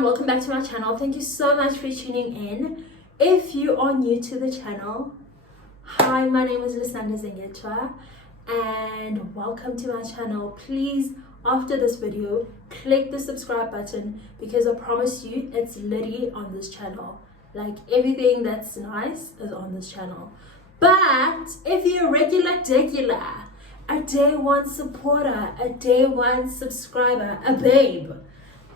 everyone, welcome back to my channel. Thank you so much for tuning in. If you are new to the channel, hi, my name is Lisanda Zengetwa and welcome to my channel. Please, after this video, click the subscribe button because I promise you it's litty on this channel. Like everything that's nice is on this channel. But if you're a regular, a day one supporter, a day one subscriber, a babe,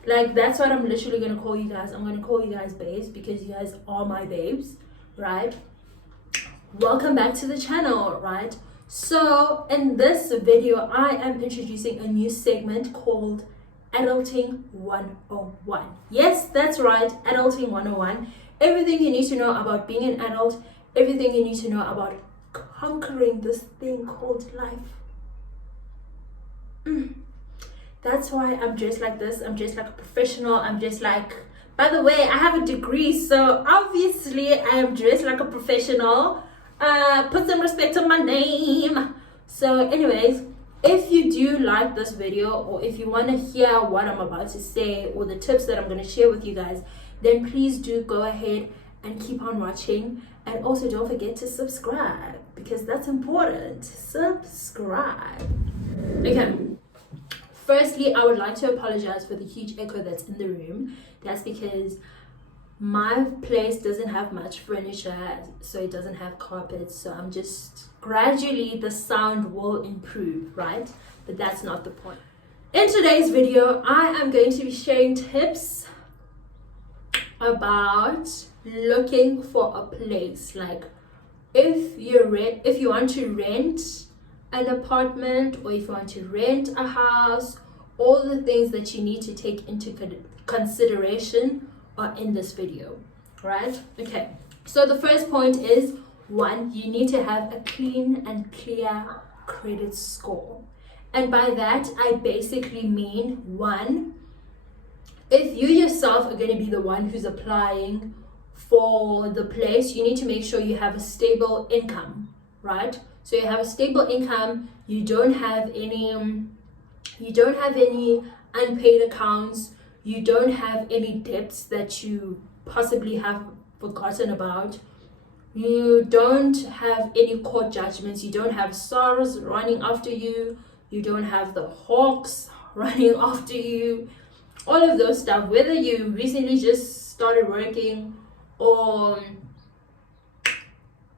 like that's what I'm literally gonna call you guys. I'm gonna call you guys babes because you guys are my babes, right? Welcome back to the channel, right? So in this video, I am introducing a new segment called Adulting 101. Yes, that's right, Adulting 101. Everything you need to know about being an adult, everything you need to know about conquering this thing called life. That's why I'm dressed like this. I'm dressed like a professional. I'm just like, by the way, I have a degree, so obviously I am dressed like a professional. Put some respect on my name. So anyways, if you do like this video, or if you want to hear what I'm about to say or the tips that I'm going to share with you guys, then please do go ahead and keep on watching. And also don't forget to subscribe because that's important. Subscribe. Okay. Firstly, I would like to apologize for the huge echo that's in the room. That's because my place doesn't have much furniture, so it doesn't have carpets. So I'm just gradually the sound will improve, right? But that's not the point. In today's video, I am going to be sharing tips about looking for a place. Like if you want to rent an apartment, or if you want to rent a house, all the things that you need to take into consideration are in this video, right? Okay, so the first point is, one, you need to have a clean and clear credit score. And by that I basically mean, one, if you yourself are going to be the one who's applying for the place, you need to make sure you have a stable income, right? So you have a stable income, you don't have any unpaid accounts, you don't have any debts that you possibly have forgotten about, you don't have any court judgments, you don't have SARS running after you, you don't have the hawks running after you, all of those stuff, whether you recently just started working or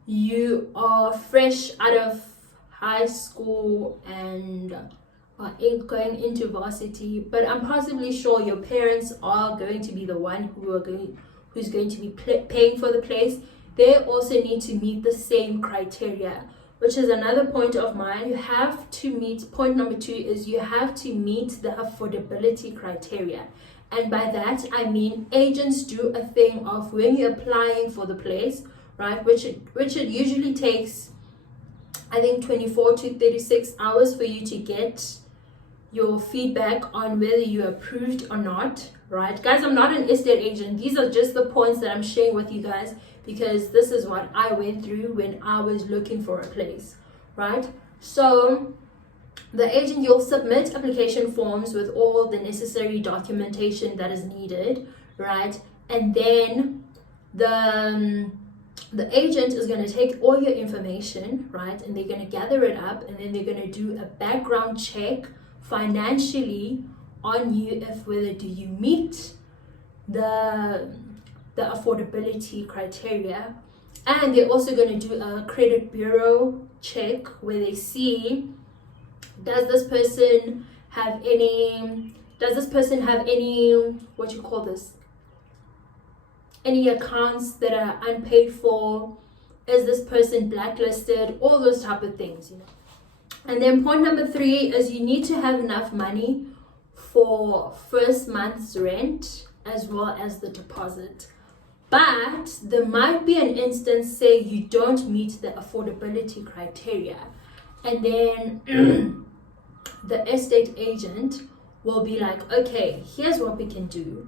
you are fresh out of high school and are going into varsity, but I'm possibly sure your parents are going to be the one who's going to be paying for the place. They also need to meet the same criteria, which is another point of mine. You have to meet, point number 2 is you have to meet the affordability criteria. And by that I mean, agents do a thing of when you're applying for the place, right, which it usually takes, I think, 24 to 36 hours for you to get your feedback on whether you're approved or not, right? Guys, I'm not an estate agent. These are just the points that I'm sharing with you guys because this is what I went through when I was looking for a place, right? So the agent, you'll submit application forms with all the necessary documentation that is needed, right? And then the agent is going to take all your information, right, and they're going to gather it up, and then they're going to do a background check financially on you, if whether do you meet the affordability criteria. And they're also going to do a credit bureau check where they see, does this person have any what you call this, any accounts that are unpaid for, is this person blacklisted, all those type of things, you know. And then point number 3 is you need to have enough money for first month's rent as well as the deposit. But there might be an instance, say you don't meet the affordability criteria, and then the estate agent will be like, okay, here's what we can do.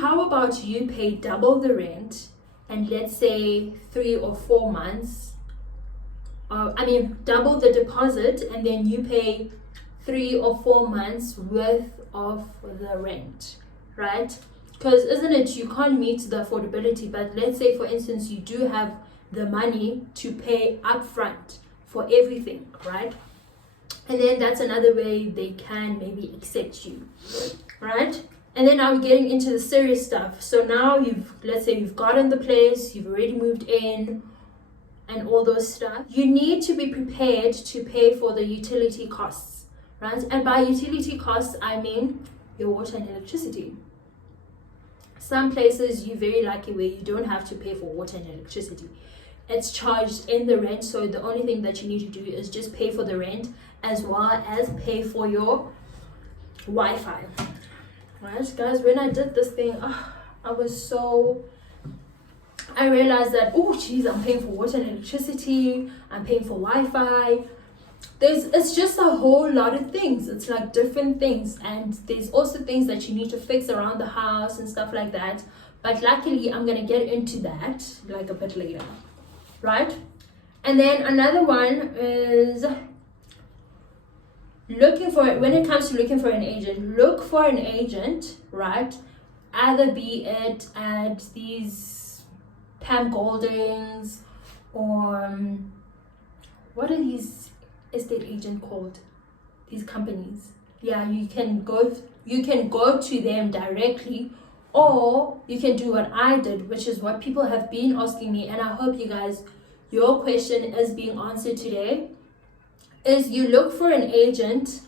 How about you pay double the rent, and let's say 3 or 4 months, double the deposit, and then you pay 3 or 4 months worth of the rent, right? Because isn't it, you can't meet the affordability, but let's say for instance you do have the money to pay upfront for everything, right? And then that's another way they can maybe accept you, right? And then now we're getting into the serious stuff. So now let's say you've gotten the place, you've already moved in and all those stuff. You need to be prepared to pay for the utility costs, right? And by utility costs, I mean your water and electricity. Some places you're very lucky where you don't have to pay for water and electricity. It's charged in the rent, so the only thing that you need to do is just pay for the rent as well as pay for your Wi-Fi. Right, guys, when I did this thing, I realized that, oh geez, I'm paying for water and electricity, I'm paying for Wi-Fi. It's just a whole lot of things. It's like different things, and there's also things that you need to fix around the house and stuff like that. But luckily, I'm gonna get into that like a bit later, right? And then another one is when it comes to looking for an agent, look for an agent, right? Either be it at these Pam Goldings or what are these estate agent called? These companies. Yeah, you can go to them directly, or you can do what I did, which is what people have been asking me, and I hope you guys, your question is being answered today. Is you look for an agent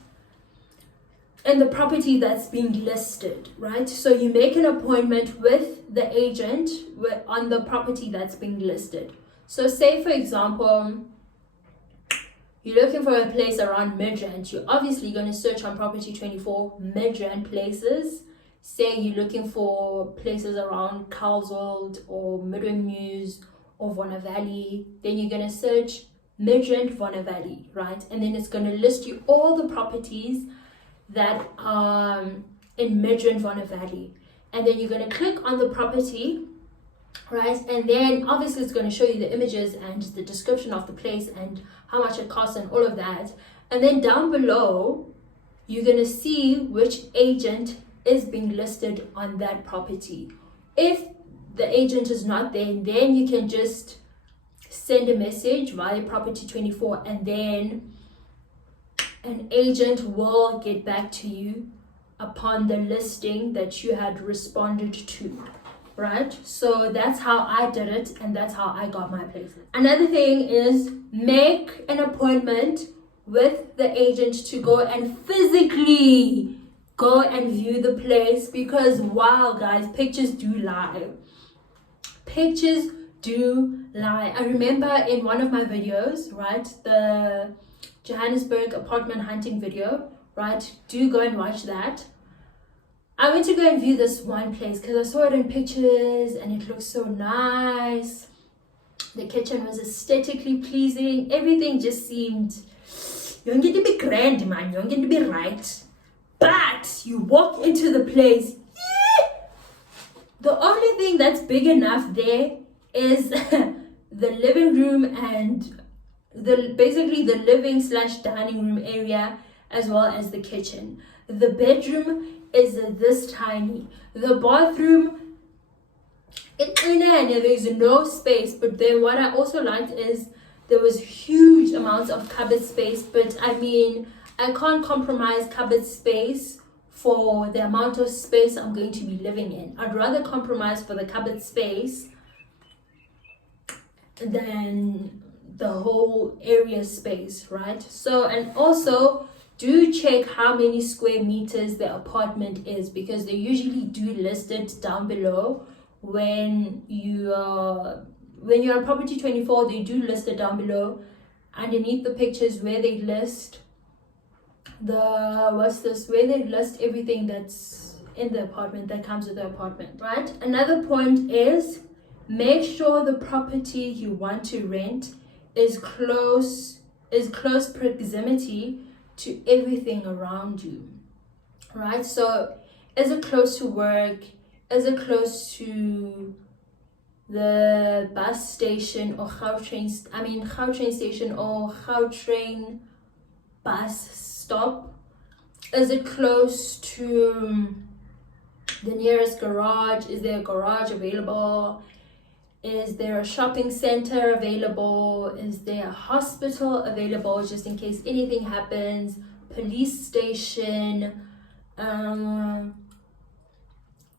in the property that's being listed, right? So you make an appointment with the agent on the property that's being listed. So say for example, you're looking for a place around Midrand. You're obviously going to search on Property 24 Midrand places. Say you're looking for places around Carlswold or Midway News or Vonna Valley. Then you're going to search Midrand Vonna Valley, right? And then it's going to list you all the properties that are in Midrand Vonna Valley. And then you're going to click on the property, right? And then obviously it's going to show you the images and the description of the place and how much it costs and all of that. And then down below, you're going to see which agent is being listed on that property. If the agent is not there, then you can just send a message via Property 24, and then an agent will get back to you upon the listing that you had responded to, right? So that's how I did it, and that's how I got my places. Another thing is make an appointment with the agent to go and physically go and view the place, because wow guys, pictures do lie. Pictures do lie. I remember in one of my videos, right, the Johannesburg apartment hunting video, right, do go and watch that. I went to go and view this one place because I saw it in pictures and it looked so nice. The kitchen was aesthetically pleasing. Everything just seemed, you're going to be grand, man, you're going to be right. But you walk into the place, the only thing that's big enough there is the living room and basically the living / dining room area, as well as the kitchen. The bedroom is this tiny. The bathroom, there's no space. But then what I also liked is there was huge amounts of cupboard space. But I mean, I can't compromise cupboard space for the amount of space I'm going to be living in. I'd rather compromise for the cupboard space than the whole area space, right? So, and also do check how many square meters the apartment is, because they usually do list it down below. When you're on Property 24, they do list it down below underneath the pictures where they list where they list everything that's in the apartment, that comes with the apartment, right? Another point is make sure the property you want to rent is close proximity to everything around you, right? So is it close to work? Is it close to the bus station or Gautrain station or Gautrain bus stop? Is it close to the nearest garage. Is there a garage available? Is there a shopping center available? Is there a hospital available just in case anything happens? Police station,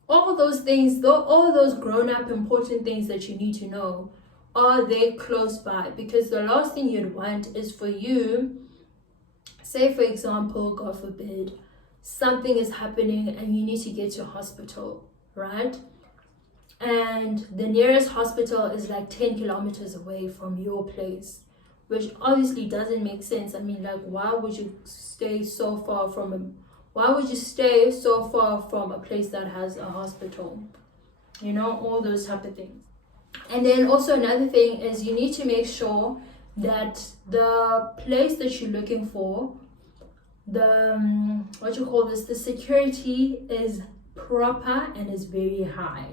all those things, all those grown-up important things that you need to know, are they close by? Because the last thing you'd want is for you, say for example, God forbid, something is happening and you need to get to a hospital, right? And the nearest hospital is like 10 kilometers away from your place, which obviously doesn't make sense. I mean, like, why would you stay so far from a place that has a hospital? You know, all those type of things. And then also another thing is you need to make sure that the place that you're looking for, the the security is proper and is very high.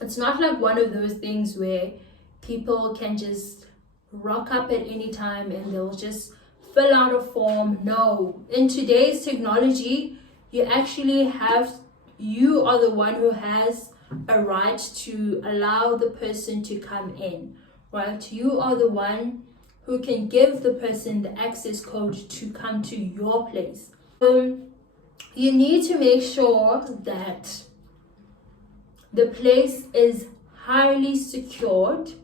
It's not like one of those things where people can just rock up at any time and they'll just fill out a form. No, in today's technology, you are the one who has a right to allow the person to come in, right? You are the one who can give the person the access code to come to your place. You need to make sure that the place is highly secured,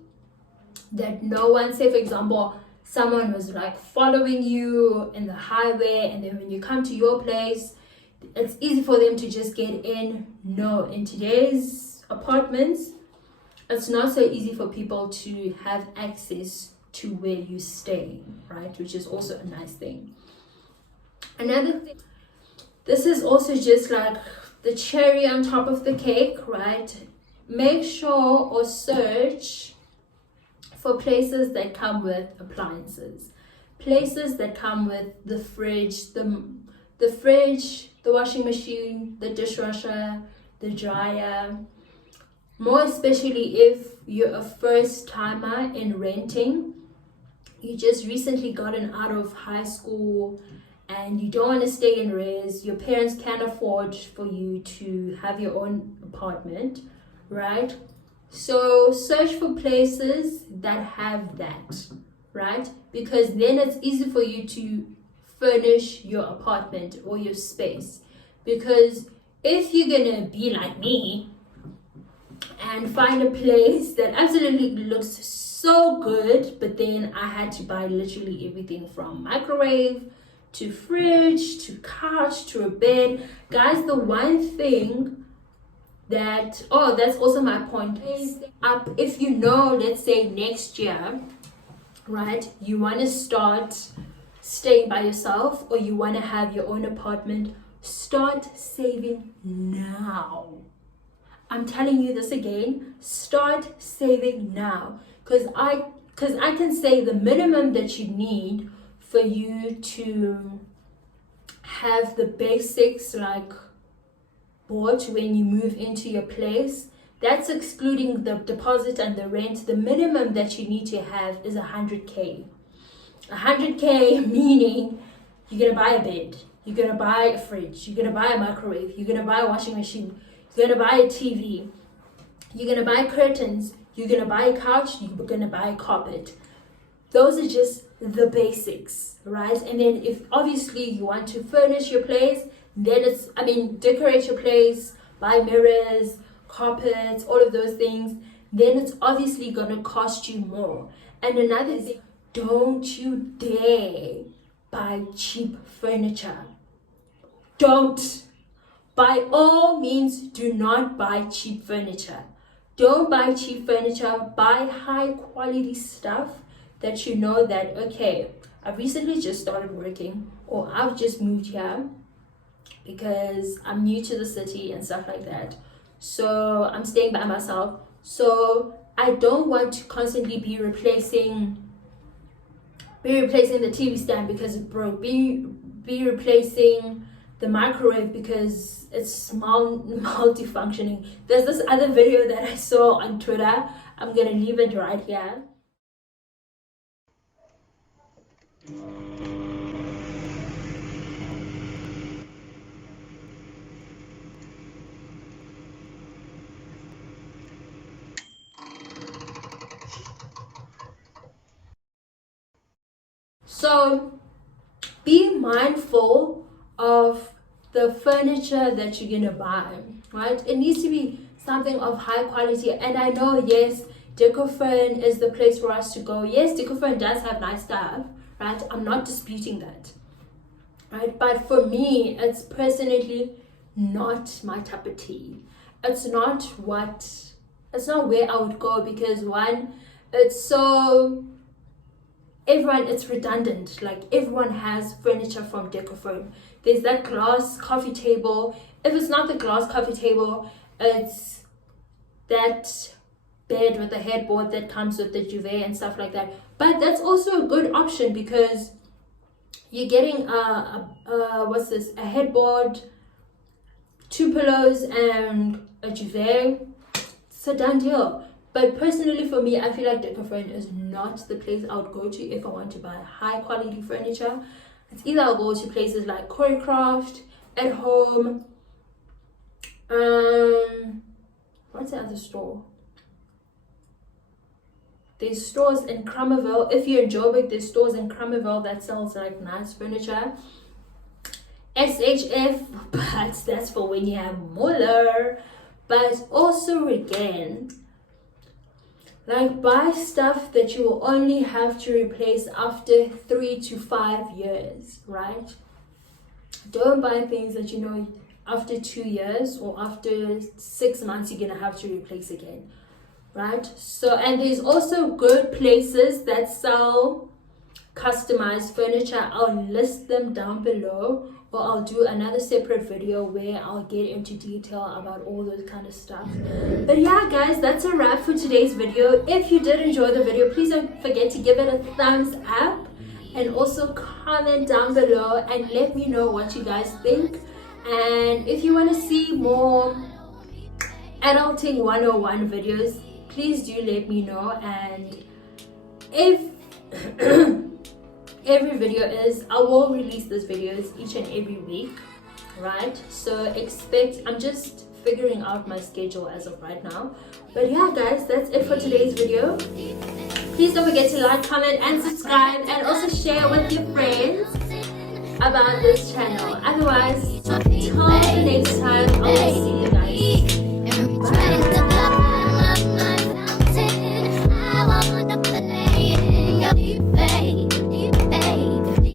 that no one, say for example, someone was like following you in the highway and then when you come to your place, it's easy for them to just get in. No, in today's apartments, it's not so easy for people to have access to where you stay, right? Which is also a nice thing. Another thing, this is also just like the cherry on top of the cake, right? Make sure or search for places that come with appliances, places that come with the fridge, the washing machine, the dishwasher, the dryer. More especially if you're a first timer in renting, you just recently gotten out of high school and you don't want to stay in res, your parents can't afford for you to have your own apartment, right? So search for places that have that, right? Because then it's easy for you to furnish your apartment or your space. Because if you're gonna be like me and find a place that absolutely looks so good, but then I had to buy literally everything from microwave to fridge to couch to a bed, guys, the one thing that's also my point is if you know, let's say next year, right, you want to start staying by yourself or you want to have your own apartment, start saving now. I'm telling you this again, start saving now, because I can say the minimum that you need for you to have the basics like bought when you move into your place, that's excluding the deposit and the rent. The minimum that you need to have is 100k. 100k meaning you're gonna buy a bed, you're gonna buy a fridge, you're gonna buy a microwave, you're gonna buy a washing machine, you're gonna buy a TV, you're gonna buy curtains, you're gonna buy a couch, you're gonna buy a carpet. Those are just the basics, right? And then if obviously you want to furnish your place, then decorate your place, buy mirrors, carpets, all of those things, then it's obviously gonna cost you more. And another thing, don't you dare buy cheap furniture. Don't. By all means, do not buy cheap furniture. Don't buy cheap furniture, buy high quality stuff that you know that, okay, I've recently just started working or I've just moved here because I'm new to the city and stuff like that. So I'm staying by myself. So I don't want to constantly be replacing the TV stand because it broke, be replacing the microwave because it's multifunctioning. There's this other video that I saw on Twitter. I'm gonna leave it right here. So be mindful of the furniture that you're gonna buy, right? It needs to be something of high quality. And I know, yes, Decofern is the place for us to go. Yes, Decofern does have nice stuff, right? I'm not disputing that, right? But for me, it's personally not my cup of tea. It's not where I would go, because one, it's redundant. Like, everyone has furniture from Decofern. There's that glass coffee table. If it's not the glass coffee table, it's that bed with the headboard that comes with the duvet and stuff like that. But that's also a good option, because you're getting a headboard, 2 pillows, and a duvet. It's a done deal. But personally, for me, I feel like Decofern is not the place I would go to if I want to buy high quality furniture. It's either I'll go to places like Choreocraft, At Home, what's the other store? There's stores in Kramerville. If you're in Joburg, there's stores in Kramerville that sells like nice furniture. SHF, but that's for when you have Muller. But also, again, like, buy stuff that you will only have to replace after 3 to 5 years, right? Don't buy things that you know after 2 years or after 6 months you're gonna have to replace again, right? So, and there's also good places that sell customized furniture. I'll list them down below, or I'll do another separate video where I'll get into detail about all those kind of stuff. But yeah, guys, that's a wrap for today's video. If you did enjoy the video, please don't forget to give it a thumbs up, and also comment down below and let me know what you guys think. And if you want to see more adulting 101 videos, please do let me know. And if every video is, I will release these videos each and every week, right? So expect, I'm just figuring out my schedule as of right now. But yeah, guys, that's it for today's video. Please don't forget to like, comment, and subscribe, and also share with your friends about this channel. Otherwise, till the next time, I will see you